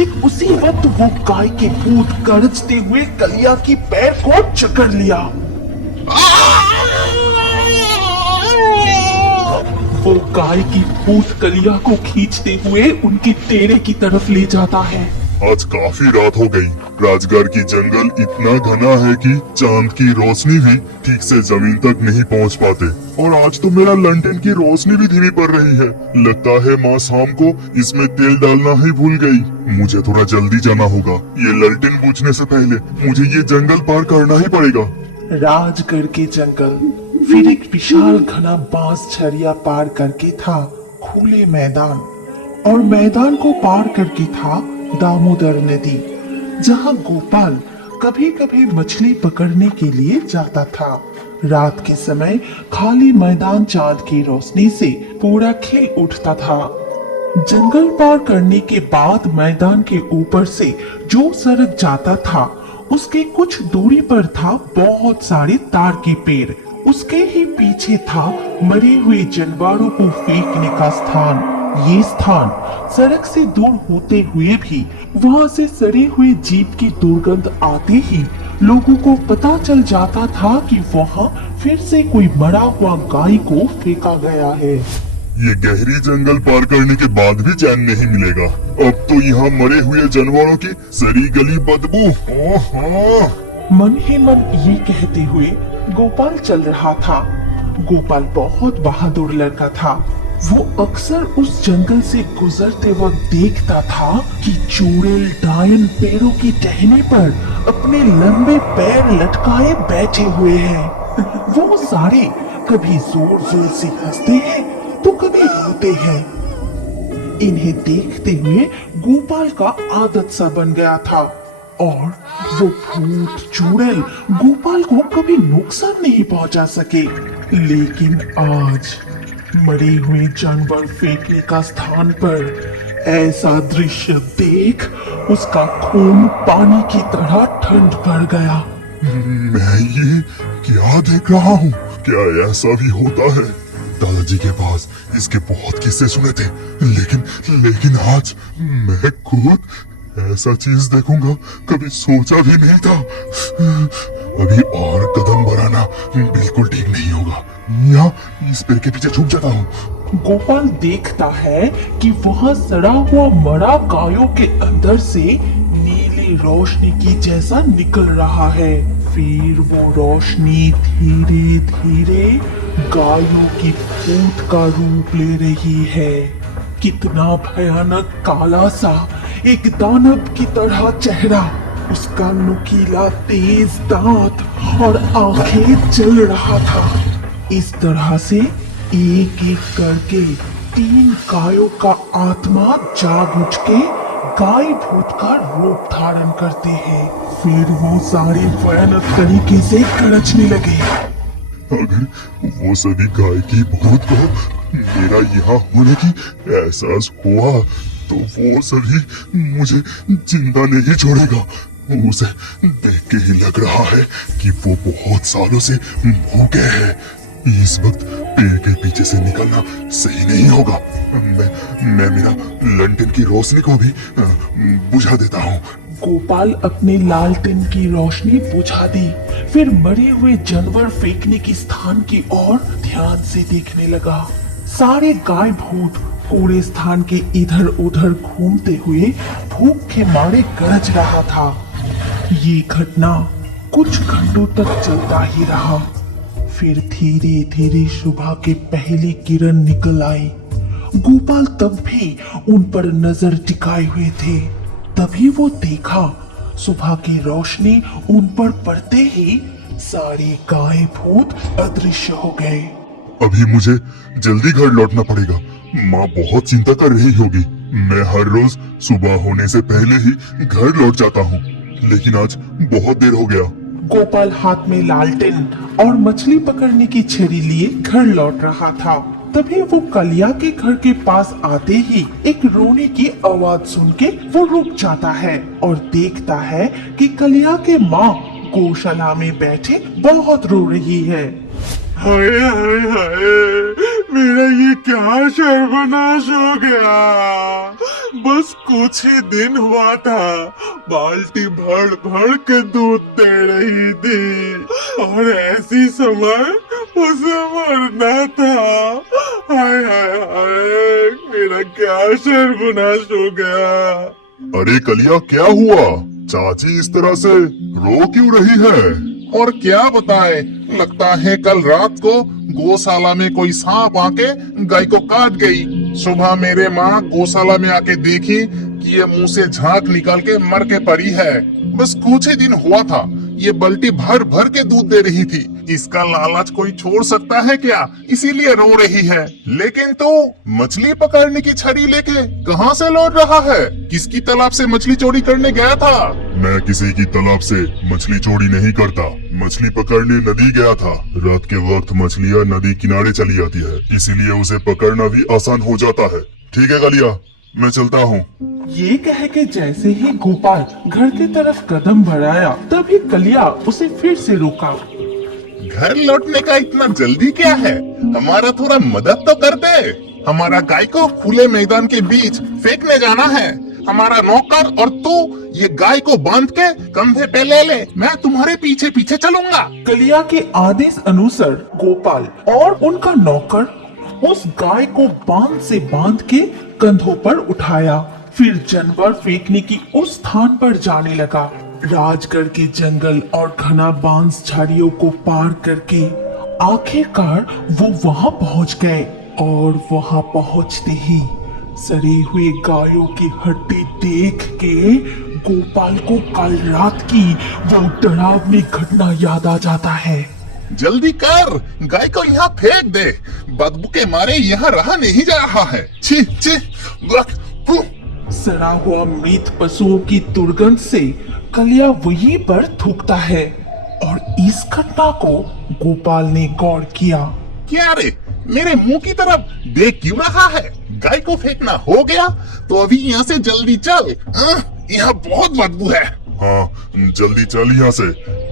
ठीक उसी वक्त वो गाय के भूत गरजते हुए कलिया की पैर को जकड़ लिया। वो गाय की भूत कलिया को खींचते हुए उनके डेरे की तरफ ले जाता है। आज काफी रात हो गई। राजगढ़ की जंगल इतना घना है कि चांद की रोशनी भी ठीक से जमीन तक नहीं पहुंच पाते। और आज तो मेरा लंटेन की रोशनी भी धीमी पड़ रही है। लगता है माँ शाम को इसमें तेल डालना ही भूल गई। मुझे थोड़ा जल्दी जाना होगा। ये लंटेन बुझने से पहले मुझे ये जंगल पार करना ही पड़ेगा। राजगढ़ के जंगल फिर एक विशाल घना बांस झरिया पार करके था खुले मैदान, और मैदान को पार करके था दामोदर नदी, जहां गोपाल कभी कभी मछली पकड़ने के लिए जाता था। रात के समय खाली मैदान चांद की रोशनी से पूरा खिल उठता था। जंगल पार करने के बाद मैदान के ऊपर से जो सड़क जाता था उसके कुछ दूरी पर था बहुत सारे तार के पेड़। उसके ही पीछे था मरे हुए जानवरों को फेंकने का स्थान। ये स्थान सड़क से दूर होते हुए भी वहां से सड़े हुए जीप की दुर्गंध आते ही लोगों को पता चल जाता था कि वहां फिर से कोई मरा हुआ गाय को फेंका गया है। ये गहरी जंगल पार करने के बाद भी चैन नहीं मिलेगा। अब तो यहाँ मरे हुए जानवरों की सड़ी गली बदबू। मन ही मन ये कहते हुए गोपाल चल रहा था। गोपाल बहुत बहादुर लड़का था। वो अक्सर उस जंगल से गुजरते वक्त देखता था कि चुड़ैल डायन पेड़ों की टहनी पर अपने लंबे पैर लटकाए बैठे हुए हैं। वो सारे कभी जोर जोर से हंसते हैं तो कभी रोते हैं। इन्हें देखते हुए गोपाल का आदत सा बन गया था, और वो भूत चुड़ैल गोपाल को कभी नुकसान नहीं पहुंचा सके। लेकिन आज मरे हुए जानवर फेंकने का स्थान पर ऐसा दृश्य देख उसका खून पानी की तरह ठंड पड़ गया। मैं ये क्या देख रहा हूँ? क्या ऐसा भी होता है? दादाजी के पास इसके बहुत किस्से सुने थे, लेकिन आज मैं खुद ऐसा चीज देखूंगा कभी सोचा भी नहीं था। अभी और कदम बढ़ाना बिल्कुल ठीक नहीं होगा। यहाँ इस पेड़ के पीछे छुप जाता हूँ। गोपाल देखता है कि वहाँ सड़ा हुआ मरा गायों के अंदर से नीली रोशनी की जैसा निकल रहा है। फिर वो रोशनी धीरे धीरे गायों की पूत का रूप ले रही है। कितना भयानक काला सा एक दानव की तरह चेहरा, उसका नुकीला तेज दांत और आंखें जल रहा था। इस तरह से एक एक करके 3 गायों का आत्मा जाग उठ के गाय भूत का रूप धारण करते हैं। फिर वो सारे भयानक तरीके से गरजने लगे। अगर वो सभी गाय की भूत को मेरा यहाँ होने की एहसास हुआ तो वो सभी मुझे जिंदा नहीं छोड़ेगा। उसे देख के ही लग रहा है कि वो बहुत सालों से भूखे हैं। इस वक्त पेड़ के पीछे से निकलना सही नहीं होगा। मैं मेरा लंटेन की रोशनी को भी बुझा देता हूँ। गोपाल अपने लालटेन की रोशनी बुझा दी। फिर मरे हुए जानवर फेंकने की स्थान की ओर ध्यान से देखने लगा। सारे गाय भूत पूरे स्थान के इधर उधर घूमते हुए भूख के मारे गरज रहा था। ये घटना कुछ घंटों तक चलता ही रहा। फिर धीरे धीरे सुबह के पहली किरण निकल आई। गोपाल तब भी उन पर नजर टिकाए हुए थे। तभी वो देखा सुबह की रोशनी उन पर पड़ते ही सारे गाय भूत अदृश्य हो गए। अभी मुझे जल्दी घर लौटना पड़ेगा। माँ बहुत चिंता कर रही होगी। मैं हर रोज सुबह होने से पहले ही घर लौट जाता हूँ, लेकिन आज बहुत देर हो गया। गोपाल हाथ में लालटेन और मछली पकड़ने की छड़ी लिए घर लौट रहा था। तभी वो कलिया के घर के पास आते ही एक रोने की आवाज सुन के वो रुक जाता है और देखता है कि कलिया के माँ गौशाला में बैठे बहुत रो रही है। हाय हाय हाय, मेरा ये क्या सर्वनाश हो गया। बस कुछ ही दिन हुआ था, बाल्टी भर भर के दूध दे रही थी और ऐसी समय उसे मरना था। हाय हाय हाय, मेरा क्या सर्वनाश हो गया। अरे कलिया, क्या हुआ? चाची इस तरह से रो क्यों रही है? और क्या बताए, लगता है कल रात को गौशाला में कोई सांप आके गाय को काट गई। सुबह मेरे माँ गौशाला में आके देखी कि ये मुंह से झाग निकाल के मर के पड़ी है। बस कुछ ही दिन हुआ था, ये बाल्टी भर भर के दूध दे रही थी। इसका लालच कोई छोड़ सकता है क्या? इसीलिए रो रही है। लेकिन तू मछली पकड़ने की छड़ी लेके कहाँ से लौट रहा है? किसकी तालाब से मछली चोरी करने गया था? मैं किसी की तालाब से मछली चोरी नहीं करता। मछली पकड़ने नदी गया था। रात के वक्त मछलियाँ नदी किनारे चली आती है, इसीलिए उसे पकड़ना भी आसान हो जाता है। ठीक है कलिया, मैं चलता हूँ। ये कह के जैसे ही गोपाल घर की तरफ कदम बढ़ाया, तभी कलिया उसे फिर से रोका। घर लौटने का इतना जल्दी क्या है? हमारा थोड़ा मदद तो कर दे। हमारा गाय को खुले मैदान के बीच फेंकने जाना है। हमारा नौकर और तू ये गाय को बांध के कंधे पे ले ले, मैं तुम्हारे पीछे पीछे चलूंगा। कलिया के आदेश अनुसार गोपाल और उनका नौकर उस गाय को बांध से बांध के कंधों पर उठाया, फिर जानवर फेंकने की उस स्थान पर जाने लगा। राजगढ़ के जंगल और घना बांस झाड़ियों को पार करके आखिरकार वो वहां पहुंच गए और वहां पहुंचते ही सड़ी हुई गायों की हड्डी देख के गोपाल को कल रात की वो डरावनी घटना याद आ जाता है। जल्दी कर, गाय को यहाँ फेंक दे। बदबू के मारे यहाँ रहा नहीं जा रहा है। छी छी, वक, फू। सड़ा हुआ मृत पशुओं की दुर्गंध से कलिया वहीं पर थूकता है और इस घटना को गोपाल ने गौर किया। क्या रे, मेरे मुंह की तरफ देख क्यों रहा है? गाय को फेंकना हो गया तो अभी यहाँ से जल्दी चल। यहाँ बहुत बदबू है। हाँ, जल्दी चल यहाँ से।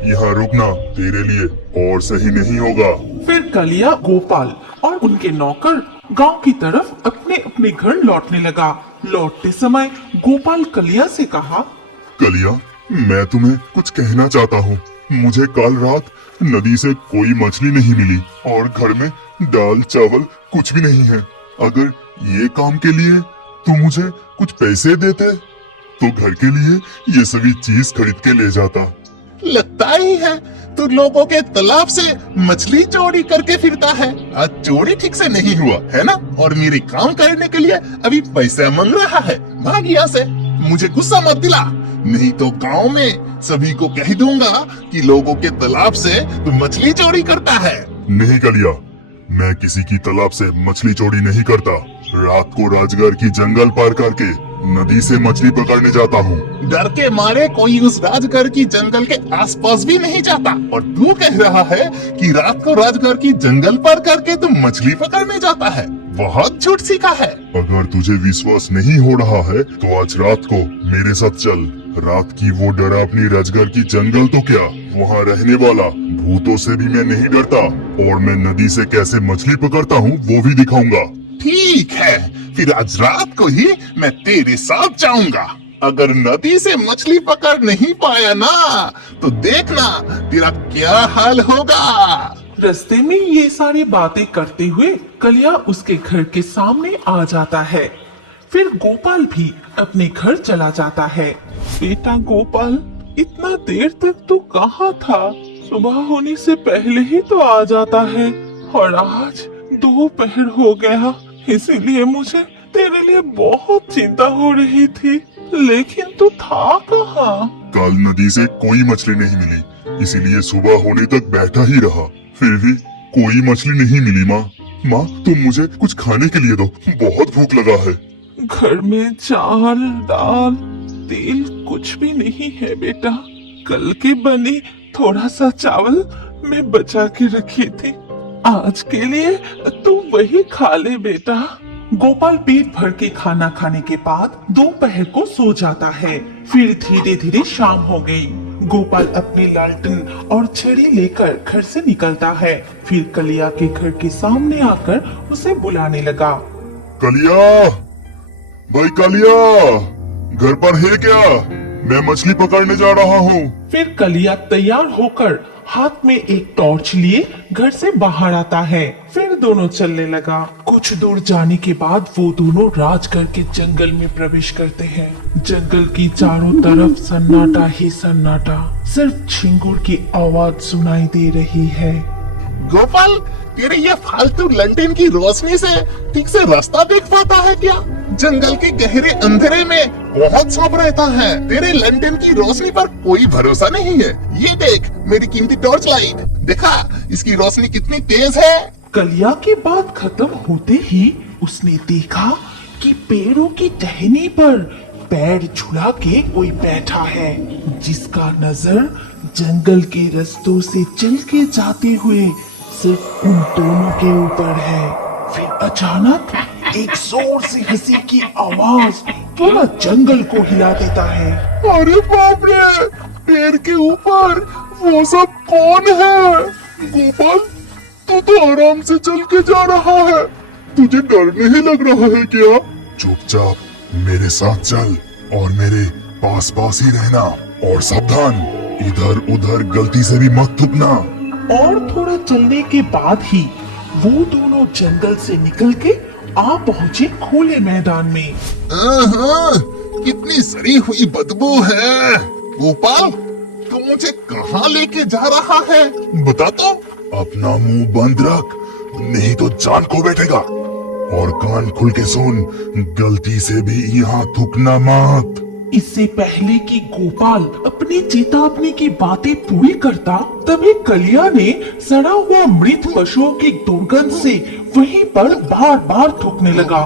यहाँ रुकना तेरे लिए और सही नहीं होगा। फिर कलिया गोपाल और उनके नौकर गांव की तरफ अपने अपने घर लौटने लगा। लौटते समय गोपाल कलिया से कहा, कलिया, मैं तुम्हें कुछ कहना चाहता हूँ। मुझे कल रात नदी से कोई मछली नहीं मिली और घर में दाल चावल कुछ भी नहीं है। अगर ये काम के लिए तुम मुझे कुछ पैसे देते तो घर के लिए ये सभी चीज खरीद के ले जाता। लगता ही है तू लोगों के तालाब से मछली चोरी करके फिरता है। आज चोरी ठीक से नहीं हुआ है ना? और मेरे काम करने के लिए अभी पैसा मांग रहा है। भाग यहाँ से, मुझे गुस्सा मत दिला, नहीं तो गांव में सभी को कह दूंगा कि लोगों के तालाब से तू मछली चोरी करता है। नहीं कलिया, मैं किसी की तालाब से मछली चोरी नहीं करता। रात को राजगढ़ की जंगल पार करके नदी से मछली पकड़ने जाता हूँ। डर के मारे कोई उस राजगढ़ की जंगल के आसपास भी नहीं जाता और तू कह रहा है कि रात को राजगढ़ की जंगल पार करके तू मछली पकड़ने जाता है। बहुत झूठ सीखा है। अगर तुझे विश्वास नहीं हो रहा है तो आज रात को मेरे साथ चल। रात की वो डरावनी राजगढ़ की जंगल तो क्या, वहाँ रहने वाला भूतों से भी मैं नहीं डरता और मैं नदी से कैसे मछली पकड़ता हूँ वो भी दिखाऊंगा। ठीक है, फिर आज रात को ही मैं तेरे साथ जाऊंगा। अगर नदी से मछली पकड़ नहीं पाया ना तो देखना तेरा क्या हाल होगा। रास्ते में ये सारी बातें करते हुए कलिया उसके घर के सामने आ जाता है। फिर गोपाल भी अपने घर चला जाता है। बेटा गोपाल, इतना देर तक तू कहाँ था? सुबह होने से पहले ही तो आ जाता है और आज दोपहर हो गया, इसीलिए मुझे तेरे लिए बहुत चिंता हो रही थी, लेकिन तू था कहाँ? कल नदी से कोई मछली नहीं मिली, इसीलिए सुबह होने तक बैठा ही रहा। फिर भी कोई मछली नहीं मिली। माँ, तुम मुझे कुछ खाने के लिए दो, बहुत भूख लगा है। घर में चावल दाल तेल कुछ भी नहीं है बेटा। कल के बने थोड़ा सा चावल मैं बचा के रखी थी, आज के लिए तू वही खा ले बेटा। गोपाल पेट भर के खाना खाने के बाद दोपहर को सो जाता है। फिर धीरे धीरे शाम हो गई। गोपाल अपनी लालटेन और छड़ी लेकर घर से निकलता है। फिर कलिया के घर के सामने आकर उसे बुलाने लगा। कलिया, भाई कालिया, घर पर है क्या? मैं मछली पकड़ने जा रहा हूँ। फिर कलिया तैयार होकर हाथ में एक टॉर्च लिए घर से बाहर आता है। फिर दोनों चलने लगा। कुछ दूर जाने के बाद वो दोनों राजगढ़ के जंगल में प्रवेश करते हैं। जंगल की चारों तरफ सन्नाटा ही सन्नाटा, सिर्फ झिंगुर की आवाज सुनाई दे रही है। गोपाल, तेरे ये फालतू लंटेन की रोशनी से ठीक से रास्ता देख पाता है क्या? जंगल के गहरे अंधेरे में बहुत सांप रहता है। तेरे लंटेन की रोशनी पर कोई भरोसा नहीं है। ये देख मेरी कीमती टॉर्च लाइट, देखा इसकी रोशनी कितनी तेज है। कलिया की बात खत्म होते ही उसने देखा कि पेड़ों की टहनी पर पैर झुला के कोई बैठा है, जिसका नजर जंगल के रास्तों से चल के जाते हुए सिर्फ उन दोनों के ऊपर है। फिर अचानक एक जोर से हंसी की आवाज पूरा जंगल को हिला देता है। अरे बाप रे, पेड़ के ऊपर वो सब कौन है? गोपाल, तू तो आराम से चल के जा रहा है, तुझे डर नहीं लग रहा है क्या? चुपचाप मेरे साथ चल और मेरे पास पास ही रहना, और सावधान, इधर उधर गलती से भी मत थूकना। और थोड़ा चलने के बाद ही वो दोनों जंगल से निकल के आ पहुंचे खुले मैदान में। कितनी सड़ी हुई बदबू है। गोपाल, तू मुझे कहाँ लेके जा रहा है? बता तो। अपना मुंह बंद रख, नहीं तो जान को बैठेगा। और कान खुल के सुन, गलती से भी यहाँ थूकना मत। इससे पहले कि गोपाल अपनी चेतावनी की बातें पूरी करता, तभी कलिया ने सड़ा हुआ मृत पशुओं की दुर्गंध से वहीं पर बार बार थूकने लगा।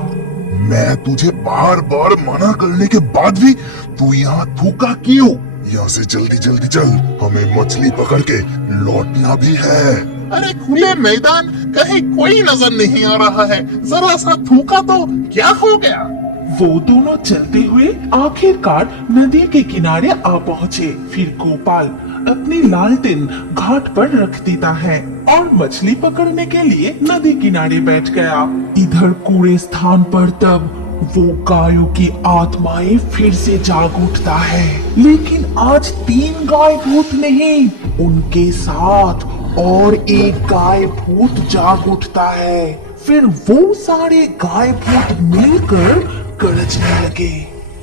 मैं तुझे बार बार मना करने के बाद भी तू यहाँ थूका क्यों? यहाँ से जल्दी जल्दी चल, हमें मछली पकड़ के लौटना भी है। अरे खुले मैदान, कहीं कोई नजर नहीं आ रहा है। जरा सा थूका तो क्या हो गया? वो दोनों चलते हुए आखिरकार नदी के किनारे आ पहुँचे। फिर गोपाल अपनी लालटेन घाट पर रख देता है और मछली पकड़ने के लिए नदी किनारे बैठ गया। इधर कूड़े स्थान पर तब वो गायों की आत्माएं फिर से जाग उठता है, लेकिन आज 3 गाय भूत नहीं, उनके साथ और एक गाय भूत जाग उठता है। फिर वो सारे गाय भूत मिलकर गरजने लगे।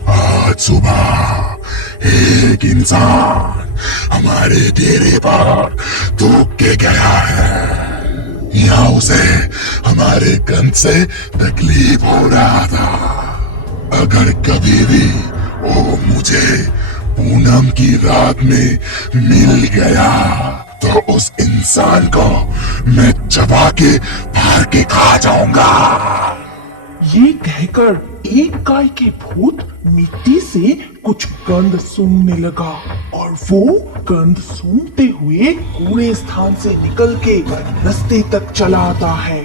आज सुबह एक इंसान हमारे डेरे पर थूक के गया है। यहाँ उसे हमारे गंध से तकलीफ हो रहा था। अगर कभी भी वो मुझे पूनम की रात में मिल गया तो उस इंसान को मैं चबा के फाड़ के खा जाऊंगा। ये कहकर एक गाय के भूत मिट्टी से कुछ गंध सूंघने लगा और वो गंध सूंघते हुए कूड़े स्थान से निकल के रास्ते तक चला आता है।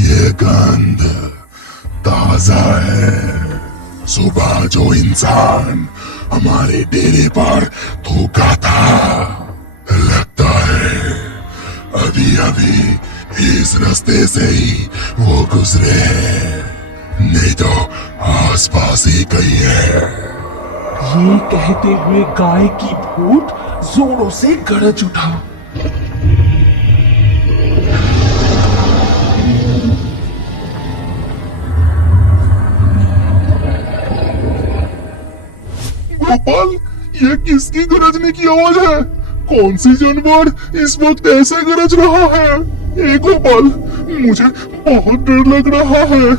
ये गंध ताजा है। सुबह जो इंसान हमारे डेरे पर थूका था, लगता है अभी अभी इस रास्ते से ही वो गुजरे हैं, नहीं तो आसपास ही कहीं है। ये कहते हुए गाय की भूत जोरों से गरज उठा। गोपाल, ये किसकी गरजने की आवाज है? कौन सी जानवर इस वक्त ऐसे गरज रहा है? ए गोपाल, मुझे बहुत डर लग रहा है।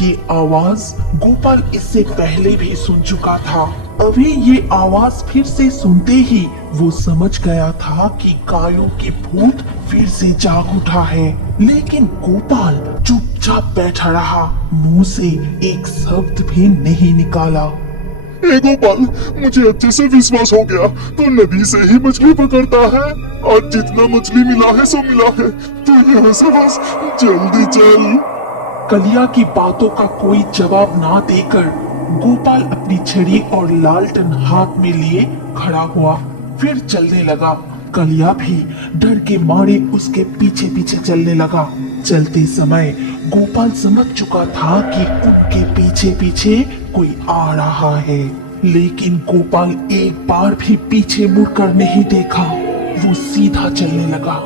ये आवाज गोपाल इससे पहले भी सुन चुका था। अभी ये आवाज फिर से सुनते ही वो समझ गया था कि गायों की भूत फिर से जाग उठा है, लेकिन गोपाल चुपचाप बैठा रहा, मुंह से एक शब्द भी नहीं निकाला। ए गोपाल, मुझे अच्छे से विश्वास हो गया तो नदी से ही मछली पकड़ता है। आज जितना मछली मिला है सो मिला है, तो यहाँ से बस जल्दी चल। कलिया की बातों का कोई जवाब ना देकर गोपाल अपनी छड़ी और लालटेन हाथ में लिए खड़ा हुआ, फिर चलने लगा। कलिया भी डर के मारे उसके पीछे पीछे चलने लगा। चलते समय गोपाल समझ चुका था कि उनके पीछे पीछे कोई आ रहा है, लेकिन गोपाल एक बार भी पीछे मुड़कर नहीं देखा। वो सीधा चलने लगा।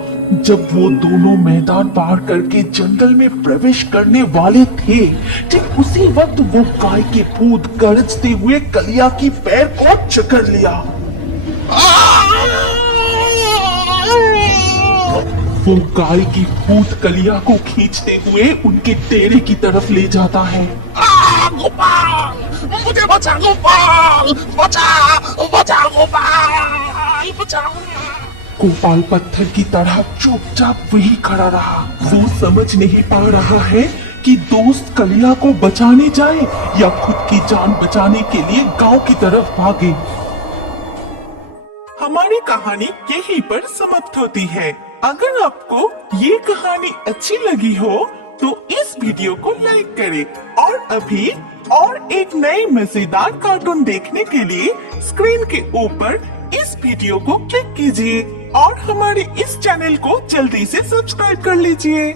जब वो दोनों मैदान पार करके जंगल में प्रवेश करने वाले थे, ठीक उसी वक्त वो गाय के पूत गरजते हुए कलिया की पैर को जकड़ लिया। वो गाय की पूत कलिया को खींचते हुए उनके डेरे की तरफ ले जाता है। गोपाल, मुझे बचा गोपाल, बचा गोपाल, बचाओ। गोपाल पत्थर की तरह चुपचाप वही खड़ा रहा। वो समझ नहीं पा रहा है कि दोस्त कलिया को बचाने जाए या खुद की जान बचाने के लिए गांव की तरफ भागे। हमारी कहानी यहीं पर समाप्त होती है। अगर आपको ये कहानी अच्छी लगी हो तो इस वीडियो को लाइक करें और अभी और एक नए मजेदार कार्टून देखने के लिए स्क्रीन के ऊपर इस वीडियो को क्लिक कीजिए और हमारे इस चैनल को जल्दी से सब्सक्राइब कर लीजिए।